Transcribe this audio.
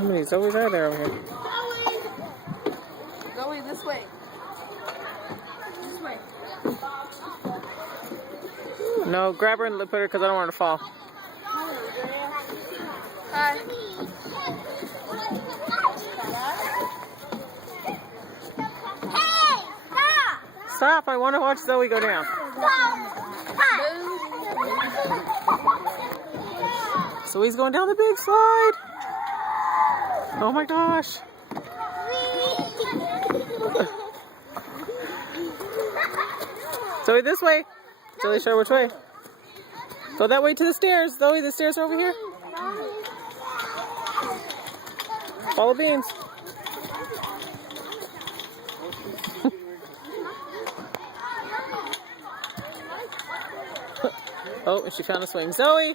How many Zoe's are there over here? Zoe, this way. This way. No, grab her and put her because I don't want her to fall. Hi. Hey! Stop! Stop! I want to watch Zoe go down. Zoe's going down the big slide. Oh my gosh. Zoe, this way. Zoe, show which way. Go that way to the stairs. Zoe, the stairs are over here. Follow Beans. Oh, and she found a swing. Zoe!